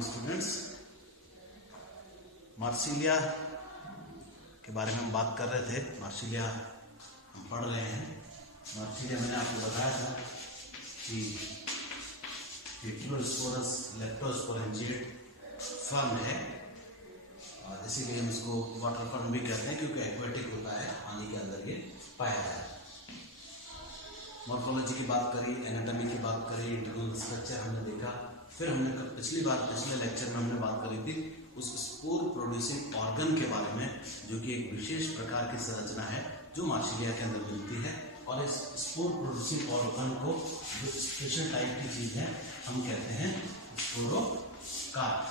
Morning students. Marsilea के बारे में हम बात कर रहे थे। मार्सिलिया हम पढ़ रहे हैं। मार्सिलिया मैंने आपको बताया था कि हेटेरोस्पोरस लेप्टोस्पोरेंजिएट फर्न है, और इसीलिए हम इसको वाटर फर्न भी कहते हैं क्योंकि एक्वेटिक होता है, पानी के अंदर ये पाया जाता है। मॉर्फोलॉजी की बात करी, एनाटॉमी की बात करी, इंटरनल स्ट्रक्चर हमने देखा। फिर हमने पिछले लेक्चर में हमने बात करी थी उस स्पोर प्रोड्यूसिंग ऑर्गन के बारे में, जो कि एक विशेष प्रकार की संरचना है जो मार्सिलिया के अंदर मिलती है। और इस स्पोर प्रोड्यूसिंग ऑर्गन को जो स्पेशल टाइप की चीज है हम कहते हैं स्पोरोकार्प।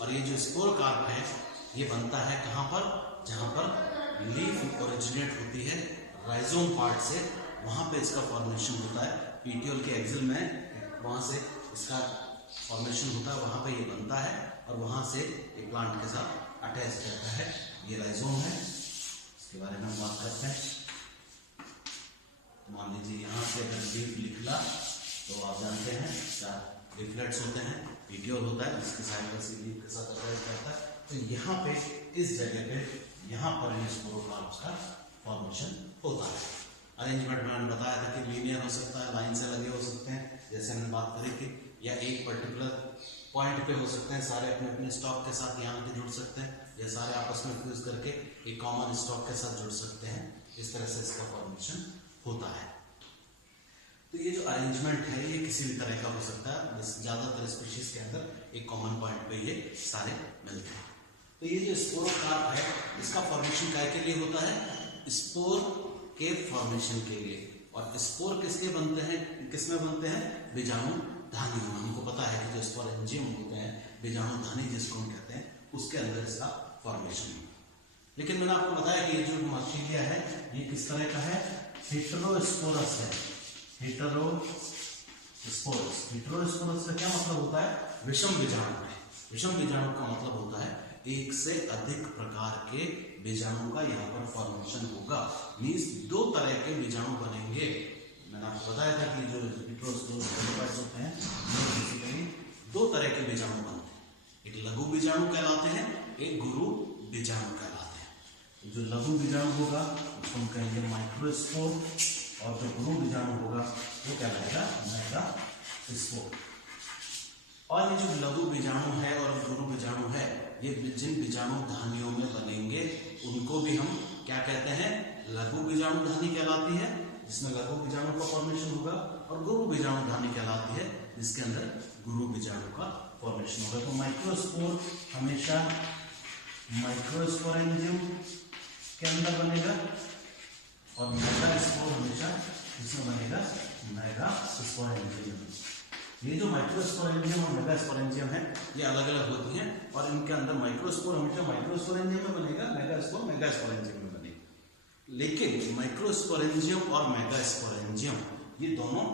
और ये जो स्पोरोकार्प है ये बनता है कहाँ पर? जहाँ पर लीफ ओरिजिनेट होती है राइजोम पार्ट से, वहाँ पे इसका फॉर्मेशन होता है। पीटियोल के एक्सिल में वहाँ से इसका फॉर्मेशन होता है, वहाँ पे ये बनता है और वहाँ से एक प्लांट के साथ अटैच रहता है। ये राइजोम है, इसके बारे में हम बात करते हैं। मान लीजिए यहाँ से अगर लीफ निकला तो आप जानते हैं क्या लीफलेट्स होते हैं, पीटियोल होता है जिसकी सहायता से लीफ के साथ अटैच करता है। तो यहाँ पे इस जगह पे यहाँ पर ये स्पोरोकार्प्स का फॉर्मेशन होता है। अरेंजमेंट मैंने बताया था कि लीनियर हो सकता है, लाइन से लगे हो सकते हैं जैसे हमने बात करी थी, या एक पर्टिकुलर पॉइंट पे हो सकते हैं, सारे अपने अपने स्टॉक के साथ यहाँ पे जुड़ सकते हैं, या सारे आपस में फ्यूज करके एक कॉमन स्टॉक के साथ जुड़ सकते हैं। इस तरह से इसका फॉर्मेशन होता है। तो ये जो अरेंजमेंट है ये किसी भी तरह का हो सकता है, ज्यादातर स्पीशीज के अंदर एक कॉमन पॉइंट पे ये सारे मिलते हैं। तो ये जो स्पोरोकार्प है इसका फॉर्मेशन क्या के लिए होता है? स्पोर के फॉर्मेशन के लिए। और स्पोर किसके बनते हैं, किसमें बनते हैं? बीजाणुधानी में। हमको पता है कि जो स्पोरेंजियम होते हैं, बीजाणुधानी जिसको हम कहते हैं, उसके अंदर इसका फॉर्मेशन होता है। लेकिन मैंने आपको बताया कि ये जो मार्सिलिया है ये किस तरह का है? हेटेरोस्पोरस है। हेटेरोस्पोरस। हेटेरोस्पोरस का क्या मतलब होता है? विषम बीजाणु है। विषम बीजाणु का मतलब होता है एक से अधिक प्रकार के बीजाणु का यहाँ पर फॉर्मेशन होगा। मीन्स दो तरह के बीजाणु बनेंगे। मैंने आपको बताया था कि जो हेटेरोस्पोरस होते हैं बेसिकली दो तरह के बीजाणु बनते हैं। एक लघु बीजाणु कहलाते हैं, एक गुरु बीजाणु कहलाते हैं। जो लघु बीजाणु होगा उसको हम कहेंगे माइक्रोस्पोर, और जो गुरु बीजाणु होगा वो कहलाएगा मेगास्पोर। और ये जो लघु बीजाणु है और गुरु बीजाणु है ये जिन बीजाणुधानियों में बनेंगे उनको भी हम क्या कहते हैं? लघु बीजाणुधानी कहलाती है, जिसमें लघु बीजाणु का फॉर्मेशन होगा, और गुरु बीजाणुधानी कहलाती है जिसके अंदर गुरु बीजाणु का फॉर्मेशन होगा। तो माइक्रोस्पोर हमेशा माइक्रोस्पोरेंजियम के अंदर बनेगा, और मेगास्पोर हमेशा इसमें बनेगा मेगास्पोरेंजियम। ये जो माइक्रोस्पोरेंजियम और मेगास्पोरेंजियम है ये अलग अलग होती हैं, और इनके अंदर माइक्रोस्पोर हमेशा माइक्रोस्पोरेंजियम में बनेगा, मेगास्पोर मेगास्पोरेंजियम में बनेगा। लेकिन माइक्रोस्पोरेंजियम और मेगास्पोरेंजियम ये दोनों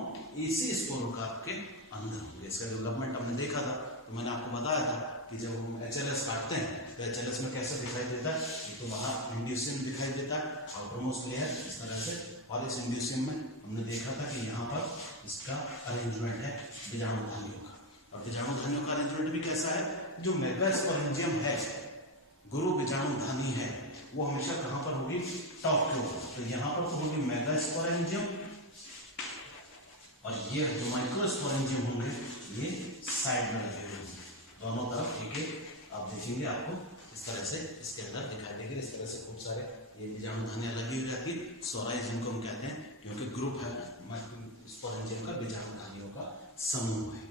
इसी स्पोरोकार्प के अंदर होंगे। इसका डेवलपमेंट हमने देखा था, तो मैंने आपको बताया था कि जब हम HLS काटते हैं तो HLS में कैसे दिखाई देता है? तो वहाँ इंड्यूसियम दिखाई देता है, आउटरमोस्ट लेयर इस तरह से, और इस इंड्यूसियम में हमने देखा था कि यहाँ पर इसका अरेंजमेंट है बीजाणुधानियों का। और बीजाणुधानियों का अरेंजमेंट भी कैसा है? जो मेगास्पोरेंजियम है, गुरु बीजाणुधानी है, वो हमेशा कहाँ पर होगी? टॉप के ऊपर। तो यहाँ पर तो होगी मेगास्पोरेंजियम, और ये जो माइक्रोस्पोरेंजियम होंगे ये साइड में लगे हुए, दोनों तरफ एक एक आप देखेंगे, आपको इस तरह से इसके अंदर दिखाई देंगे। इस तरह से खूब सारे ये बीजाणुधानियां लगी हुई रहती, सोराई जिनको हम कहते हैं, क्योंकि ग्रुप है स्पोरेंजियम का, बीजाणुधानियों का समूह है।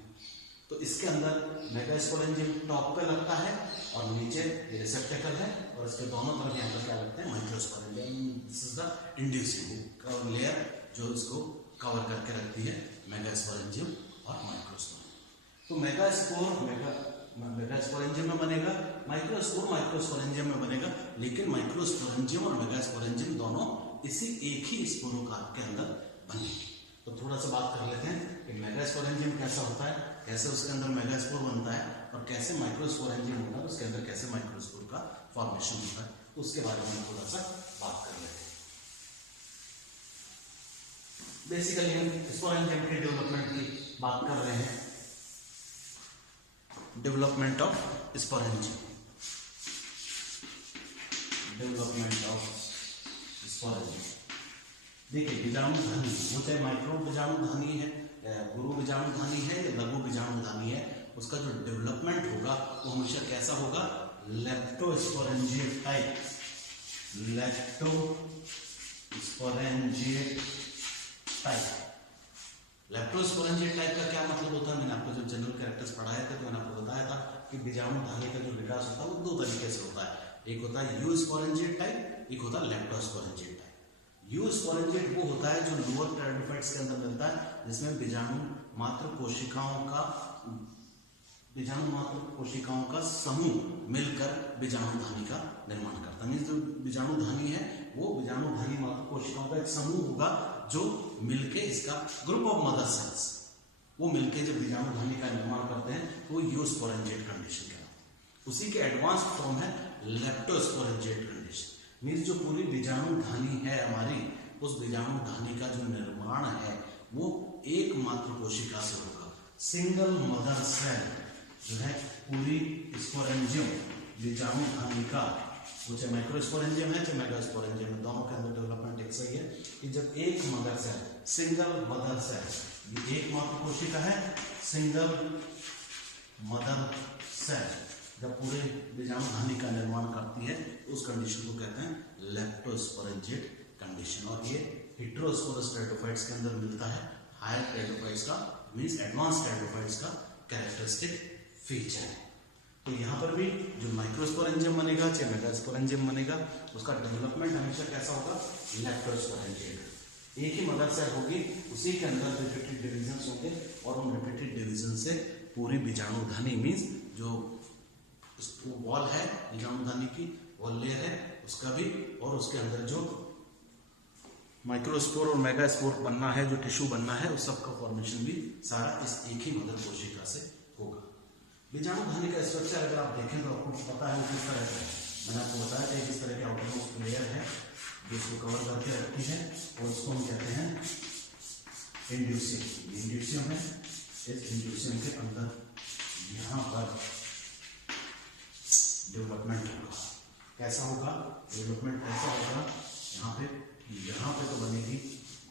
तो इसके अंदर मेगास्पोरेंजियम टॉप पे लगता है और नीचे ये रिसेप्टेकल है, और इसके दोनों तरफ यहाँ पर क्या लगते हैं? Microsporangium. This is the indusium layer जो इसको कवर करके रखती है मेगास्पोरेंजियम और माइक्रोस्पोरेंजियम। तो मेगास्पोरेंजियम में बनेगा, माइक्रोस्पोरेंजियम में बनेगा। लेकिन माइक्रोस्पोरेंजियम और मेगास्पोरेंजियम दोनों इसी एक ही स्पोरोकार्प के अंदर बनेंगे। तो थोड़ा सा बात कर लेते हैं कि मेगास्पोरेंजियम कैसा होता है, कैसे उसके अंदर मेगास्पोर बनता है, और कैसे माइक्रोस्पोरेंजियम होता है उसके अंदर कैसे माइक्रोस्पोर का फॉर्मेशन होता है, उसके बारे में थोड़ा सा बात कर लेते हैं। बेसिकली हम स्पोरेंजियम के डेवलपमेंट की बात कर रहे हैं। Development of sporangium, development of sporangium. देखिए बीजाणुधानी वो चाहे माइक्रो बीजाणुधानी है, गुरु बीजाणुधानी है या लघु बीजाणुधानी है, उसका जो डेवलपमेंट होगा वो हमेशा कैसा होगा, लेप्टोस्पोरेंजिएट टाइप, लेप्टोस्पोरेंजिएट टाइप। लेप्टोस्पोरेंजिएट टाइप का क्या मतलब होता है, मैंने आपको जब जनरल कैरेक्टर्स पढ़ाए थे तो मैंने आपको बताया था कि बीजाणुधानी का जो विकास होता है वो दो तरीके से होता है, एक होता है यूस्पोरेंजिएट टाइप, एक होता है लेप्टोस्पोरेंजिएट टाइप। यूस्पोरेंजिएट वो होता है जो लोअर टेराडोफाइट्स के अंदर मिलता है, जिसमें बीजाणु मात्र कोशिकाओं का समूह मिलकर बीजाणुधानी का निर्माण करता है। जो बीजाणुधानी है वो बीजाणुधानी मात्र कोशिकाओं का एक समूह होगा जो मिलके इसका ग्रुप ऑफ मदर सेल्स वो मिलके जब बीजाणुधानी का निर्माण करते हैं तो वो यूस्पोरेंजिएट कंडीशन कहलाता है। उसी के एडवांस फॉर्म है लेप्टोस्पोरेंजिएट कंडीशन। मीन्स जो पूरी बीजाणुधानी है हमारी, उस बीजाणुधानी का जो निर्माण है वो एकमात्र कोशिका से होगा, सिंगल मदर सेल जो है पूरी स्पोरेंजियम बीजाणुधानी का, वो चाहे माइक्रोस्पोरेंजियम है चाहे मेगास्पोरेंजियम है, दोनों के अंदर डेवलपमेंट एक सही है कि जब एक mother cell, single mother cell, ये एकमात्र कोशिका है, सिंगल मदर सेल जब पूरे बीजाणुधानी का निर्माण करती है तो उस कंडीशन को कहते हैं लेप्टोस्पोरेंजिएट कंडीशन। और ये हेटेरोस्पोरस टेराडोफाइट्स के अंदर मिलता है, हायर टेराडोफाइट्स का मींस एडवांस टेराडोफाइट्स का कैरेक्टरिस्टिक फीचर है। तो यहाँ पर भी जो माइक्रोस्पोरेंजियम बनेगा चाहे मेगास्पोरेंजियम बनेगा, उसका डेवलपमेंट हमेशा कैसा होगा, लेप्टोस्पोरेंजिएट। एक ही मदर सेल होगी, उसी के अंदर रिपीटेड डिविजन होंगे और उन रिपीटेड डिविजन से पूरी बीजाणुधानी मींस जो वॉल है बीजाणुधानी की वॉल लेयर है उसका भी, और उसके अंदर जो माइक्रोस्पोर और मेगास्पोर बनना है, जो टिश्यू बनना है, उस सब का फॉर्मेशन भी सारा इस एक ही मदर कोशिका से होगा। बीजाणुधानी का स्ट्रक्चर अगर आप देखें तो आपको पता है वो किस तरह का है। मैंने आपको बताया था किस तरह की आउटरमोस्ट लेयर है जो इसको कवर करके रखती है और उसको हम कहते हैं इंड्यूसियम। इंड्यूसियम है, इस इंड्यूसियम के अंदर यहाँ पर डेवलपमेंट होगा। कैसा होगा डेवलपमेंट, कैसा होगा, यहाँ पे तो बनेगी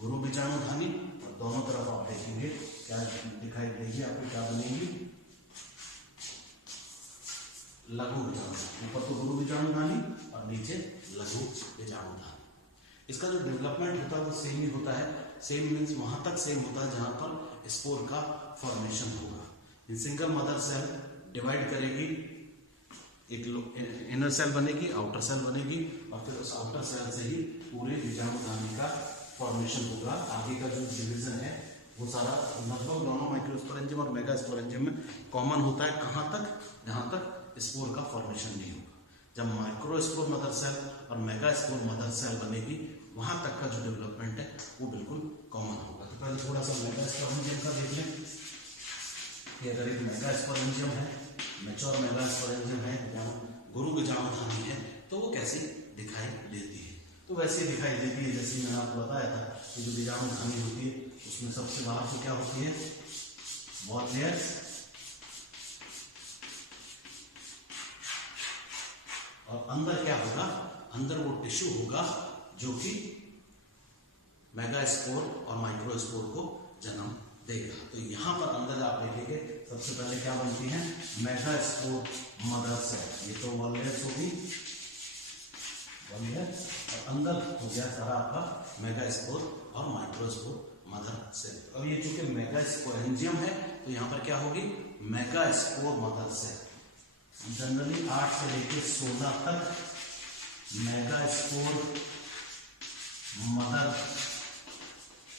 गुरु बीजाणुधानी और दोनों तरफ आप देखेंगे क्या दिखाई देगी आपको, क्या बनेगी, लघु बीजाणुधानी। ऊपर तो गुरु बीजाणुधानी और नीचे लघु बीजाणुधानी। इसका जो डेवलपमेंट होता है वो सेम ही होता है, सेम मीन्स वहां तक सेम होता है जहां पर स्पोर का फॉर्मेशन होगा। इन सिंगल मदर सेल डिवाइड करेगी, एक इनर सेल बनेगी, आउटर सेल बनेगी और फिर उस आउटर सेल से ही पूरे बीजाणुधानी का फॉर्मेशन होगा। आगे का जो डिवीजन है वो सारा लगभग दोनों माइक्रोस्पोरेंजियम और मेगास्पोरेंजियम में कॉमन होता है। कहाँ तक, जहाँ तक स्पोर का फॉर्मेशन नहीं होगा। जब माइक्रोस्पोर मदर सेल और मेगास्पोर मदर सेल बनेगी वहां तक का जो डेवलपमेंट है वो बिल्कुल कॉमन होगा। तो पहले थोड़ा सा मेगास्पोरेंजियम का देख लें कि अगर एक मेगास्पोरेंजियम है, मैच्योर मेगास्पोरेंजियम है, गुरु बीजाणुधानी है, तो वो कैसे दिखाई देती है। तो वैसे दिखाई देती है जैसे मैंने आपको बताया था कि जो बीजाणुधानी होती है उसमें सबसे बाहर से क्या होती है, वॉल लेयर, और अंदर क्या होगा, अंदर वो टिश्यू होगा जो कि मेगास्पोर और माइक्रोस्पोर को जन्म देगा। तो यहाँ पर अंदर आप देखेंगे सबसे पहले क्या बनती है, मेगास्पोर मदर सेल। ये तो वॉल लेयर होगी, वॉल लेयर, और अंदर हो गया सारा आपका मेगास्पोर और माइक्रोस्पोर मदर सेल। और ये चूंकि मेगास्पोरेंजियम है तो यहाँ पर क्या होगी, मेगास्पोर मदर सेल। जनरली 8 से लेकर 16 तक मेगास्पोर मदर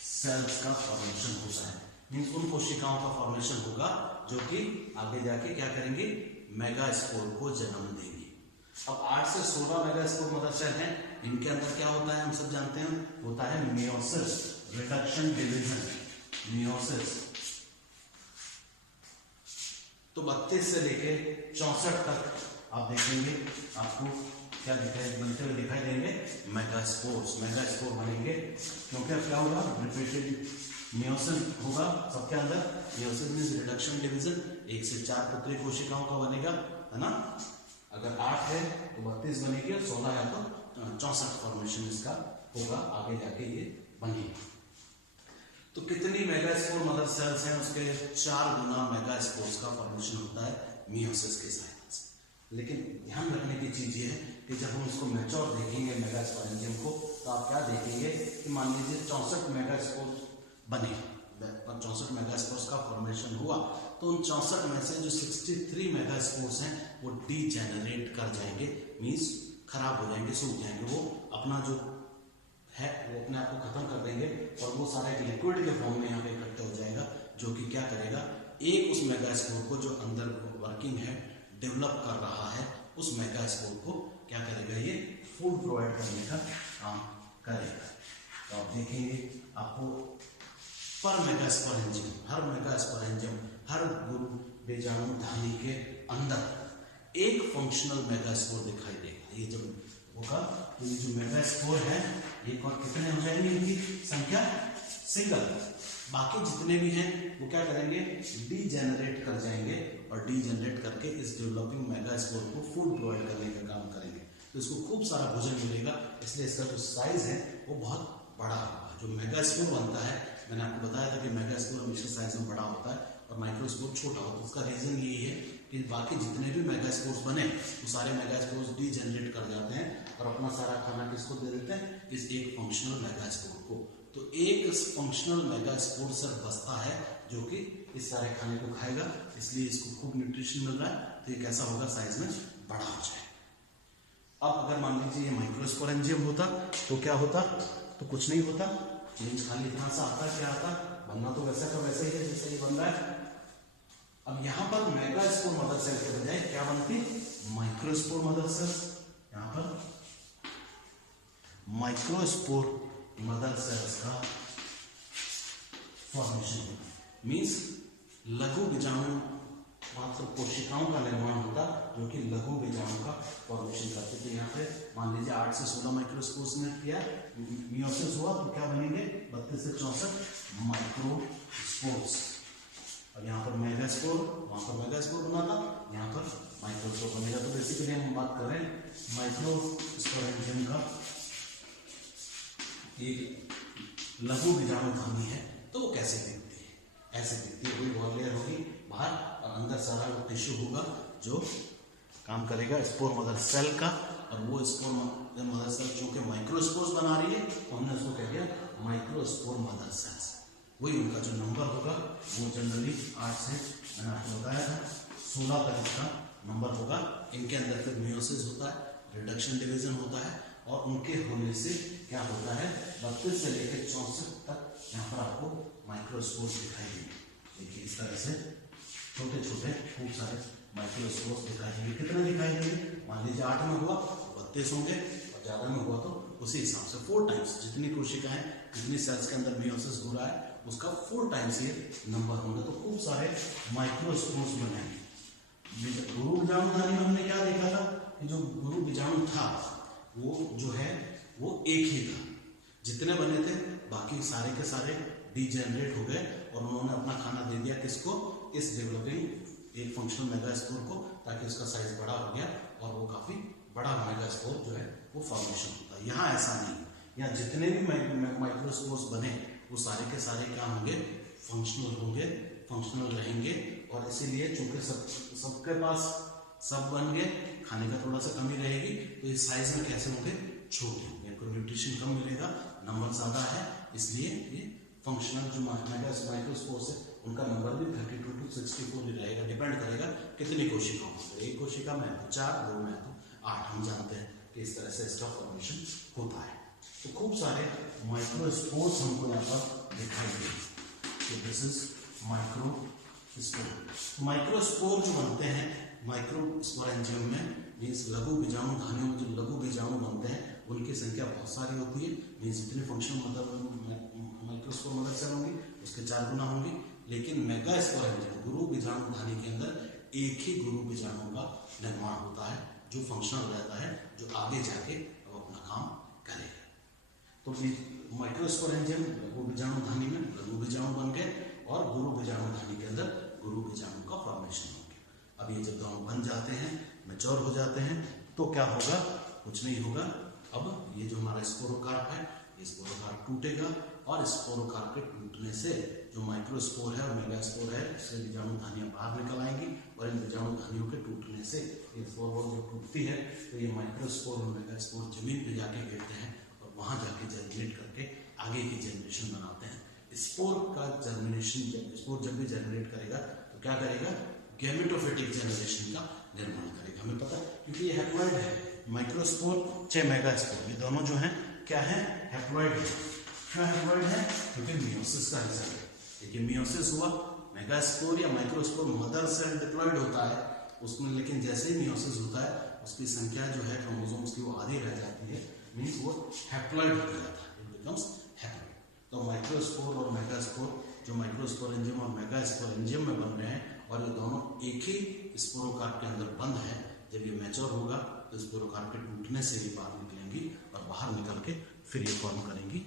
सेल्स का फॉर्मेशन होता है। मीन्स उन कोशिकाओं का फॉर्मेशन होगा जो कि आगे जाके क्या करेंगे, मेगास्पोर को जन्म देंगे। अब 8 से 16 मेगास्पोर मदर सेल हैं, इनके अंदर क्या होता है हम सब जानते हैं, होता है मियोसिस, रिडक्शन डिवीजन, मियोसिस। तो 32 से लेके 64 तक आप देखेंगे आपको क्या बनते हुए दिखाई देंगे, मेगास्पोर्स। मेगास्पोर बनेंगे क्योंकि अब क्या होगा, रिपीटेड मियोसिस होगा सबके अंदर। मियोसिस मीन्स रिडक्शन डिवीजन, 1 से 4 पुत्री कोशिकाओं का बनेगा, है ना। अगर 8 है तो 32 बनेगी, और 16 है तो 64 फॉर्मेशन इसका होगा, आगे जाके ये बनेगी। तो कितनी मेगास्पोर मदर सेल्स हैं, उसके 4 गुना मेगास्पोर्स का फॉर्मेशन होता है मियोसिस के सहायता से। लेकिन ध्यान रखने की चीज ये है कि जब हम इसको मैच्योर देखेंगे मेगास्पोरेंजियम को, तो आप क्या देखेंगे कि मान लीजिए 64 मेगास्पोर्स बने, 64 मेगास्पोर्स का फॉर्मेशन हुआ, तो उन 64 में से जो 63 मेगास्पोर्स हैं वो डीजेनरेट कर जाएंगे, मीन्स खराब हो जाएंगे, सूख जाएंगे, वो अपना जो है वो अपने आप को खत्म कर देंगे, और वो सारा एक लिक्विड के फॉर्म में यहाँ पे इकट्ठा हो जाएगा, जो कि क्या करेगा, एक उस मेगास्पोर को जो अंदर वर्किंग है, डेवलप कर रहा है, उस मेगास्पोर को क्या करेगा, ये फूड प्रोवाइड करने का काम करेगा। तो आप देखेंगे आपको पर मेगास्पोरेंजियम, हर गुरु बीजाणु धानी के अंदर एक फंक्शनल मेगास्पोर दिखाई देगा। ये जब होगा तो ये जो मेगास्पोर है, एक और कितने हो जाएंगे, इनकी संख्या सिंगल, बाकी जितने भी हैं वो क्या करेंगे, डीजेनरेट कर जाएंगे, और डीजेनरेट करके इस डेवलपिंग मेगास्पोर को फूड प्रोवाइड करने का काम करेंगे। तो इसको खूब सारा भोजन मिलेगा, इसलिए इसका जो साइज है वो बहुत बड़ा होगा। जो मेगास्पोर बनता है, मैंने आपको बताया था कि मेगास्पोर हमेशा साइज में बड़ा होता है और माइक्रोस्पोर छोटा होता है। उसका रीजन यही है कि बाकी जितने भी मेगास्पोर्स बने वो सारे मेगास्पोर्स डीजेनरेट कर जाते हैं और अपना सारा खाना किसको दे देते हैं, इस एक फंक्शनल मेगास्पोर को। तो एक फंक्शनल मेगास्पोर सिर्फ बचता है जो कि इस सारे खाने को खाएगा, इसलिए इसको खूब न्यूट्रिशन मिल रहा है, तो ये कैसा होगा, साइज में बड़ा हो जाएगा। अब अगर मान लीजिए ये माइक्रोस्पोरेंजियम होता तो क्या होता, तो कुछ नहीं होता, चेंज खाली इतना सा आता, क्या आता, बनना तो वैसा का वैसा ही है जैसे ये बन रहा है। अब यहां पर मेगास्पोर मदर सेल के बजाय क्या बनती, माइक्रोस्पोर मदर सेल। यहां पर माइक्रोस्पोर मदर सेल्स का फॉर्मेशन मीन्स लघु बीजाणु मात्र कोशिकाओं का निर्माण होता, जो कि लघु बीजाणु का फॉर्मेशन करते थे। यहाँ पे मान लीजिए 8 से 16 माइक्रोस्पोर्स ने किया, मियोसिस हुआ तो क्या बनेंगे, 32 से 64 माइक्रोस्पोर्स। अब यहाँ पर मेगास्पोर, वहां पर मेगास्पोर बना था, यहाँ पर माइक्रोस्पोर बनेगा। तो बेसिकली हम बात कर रहे हैं माइक्रोस्पोरेंजियम का, एक लघु बीजाणु धानी है, तो वो कैसे दिखती है, ऐसे दिखती है, कोई वॉल लेयर होगी बाहर और अंदर सारा वो टिश्यू होगा जो काम करेगा स्पोर मदर सेल का, और वो स्पोर मदर सेल चूंकि माइक्रोस्पोर्स बना रही है तो हमने उसको कह दिया माइक्रोस्पोर मदर सेल्स। वही उनका जो नंबर होगा वो जनरली 8 से, मैंने आपको बताया था, 16 तक इसका नंबर होगा। इनके अंदर फिर मियोसिस होता है, रिडक्शन डिवीजन होता है, और उनके होने से क्या होता है, 32 से लेकर 64 तक यहाँ पर आपको माइक्रोस्पोर्स दिखाई देंगे। देखिए इस तरह से छोटे छोटे खूब सारे माइक्रोस्पोर्स दिखाई देंगे। कितने दिखाई देंगे, मान लीजिए 8 में हुआ 32 होंगे, और ज्यादा में हुआ तो उसी हिसाब से 4 टाइम्स, जितनी कोशिकाएं, जितनी सेल्स के अंदर मियोसिस हो रहा है उसका 4 टाइम्स ये नंबर होंगे। तो खूब सारे माइक्रोस्पोर्स बनेंगे। गुरु बीजाणु धानी में हमने क्या देखा था कि जो गुरु बीजाणु था वो जो है वो एक ही था, जितने बने थे बाकी सारे के सारे डीजेनरेट हो गए, और उन्होंने अपना खाना दे दिया किसको, इस डेवलपिंग एक फंक्शनल मेगास्पोर को, ताकि उसका साइज बड़ा हो गया और वो काफी बड़ा मेगास्पोर जो है वो फॉर्मेशन होता है। यहाँ ऐसा नहीं, यहाँ जितने भी माइक्रोस्पोर्स बने वो सारे के सारे क्या होंगे, फंक्शनल होंगे, फंक्शनल रहेंगे, और इसीलिए चूंकि सबके पास सब बन गए, खाने का थोड़ा सा कमी रहेगी, तो इस साइज में कैसे होंगे, छोटे होंगे, इनको न्यूट्रिशन कम मिलेगा, नंबर ज्यादा है, इसलिए ये फंक्शनल जो माइक्रोस्पोर्स है उनका नंबर भी 32 to 64 ही रहेगा, डिपेंड करेगा कितनी कोशिकाओं में, एक कोशिका में तो 4, 2 में तो 8, हम जानते हैं कि इस तरह से इसका फॉर्मेशन होता है। तो खूब सारे माइक्रोस्पोर्स हमको यहाँ पर दिखाई देंगे। This is microspore. माइक्रोस्पोर जो बनते हैं माइक्रोस्पोरेंजियम में, मीन्स लघु बीजाणु धानियों में जो लघु बीजाणु बनते हैं उनकी संख्या बहुत सारी होती है, मीन्स जितने फंक्शनल माइक्रोस्पोर मदर सेल होंगी उसके 4 गुना होंगी। लेकिन मेगास्पोरेंजियम गुरु बीजाणु धानी के अंदर एक ही गुरु बीजाणु का निर्माण होता है जो फंक्शनल रहता है, जो आगे जाके अब अपना काम करेगा। तो माइक्रोस्पोरेंजियम लघु बीजाणु धानी में लघु बीजाणु बन गए और गुरु बीजाणु धानी के अंदर गुरु बीजाणु का फॉर्मेशन हो गया। अब ये जब दोनों बन जाते हैं, मैच्योर हो जाते हैं, तो क्या होगा? कुछ नहीं होगा। अब ये जो हमारा स्पोरोकार्प है, ये स्पोरोकार्प टूटेगा और स्पोरोकार्प के टूटने से जो माइक्रोस्पोर है और मेगास्पोर है, उससे बीजाणु धानियां बाहर निकल आएंगी और इन बीजाणु धानियों के टूटने से ये स्पोर बॉल जब टूटती है तो ये माइक्रोस्पोर और मेगास्पोर जमीन पे जाके गिरते हैं और वहां जाके जर्मिनेट करके आगे की जनरेशन बनाते हैं। स्पोर का जर्मिनेशन, स्पोर जब भी जर्मिनेट करेगा तो क्या करेगा? गैमेटोफिटिक जनरेशन का निर्माण करेगा। हमें पता है क्योंकि ये हैप्लॉइड है, माइक्रोस्पोर चाहे मेगास्पोर, ये दोनों जो है क्या है? हैप्लॉइड है। क्यों हैप्लॉइड है? क्योंकि मियोसिस का रिजल्ट है। देखिए मियोसिस हुआ, मेगास्पोर या माइक्रोस्पोर मदर सेल डिप्लॉइड होता है उसमें, लेकिन जैसे ही मियोसिस होता है उसकी संख्या जो है क्रोमोसोम्स की वो आधी रह जाती है, मीन्स वो हैप्लॉइड हो जाता है, इट बिकम्स हैप्लॉइड। तो माइक्रोस्पोर और मेगास्पोर जो माइक्रोस्पोरेंजियम और मेगास्पोरेंजियम में बन रहे हैं और ये दोनों एक ही स्पोरोकार्प के अंदर बंद है, जब ये मैच्योर होगा तो स्पोरोकार्प के टूटने से ही बाहर निकलेंगी और बाहर निकल के फिर ये फॉर्म करेंगी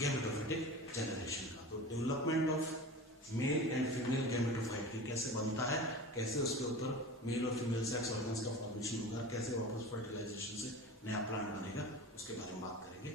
गैमेटोफिटिक जनरेशन का। तो development of male and female gametophyte कैसे बनता है, कैसे उसके ऊपर मेल और फीमेल सेक्स ऑर्गन्स का फॉर्मेशन होगा, कैसे वापस फर्टिलाइजेशन से नया प्लांट बनेगा, उसके बारे में बात करेंगे।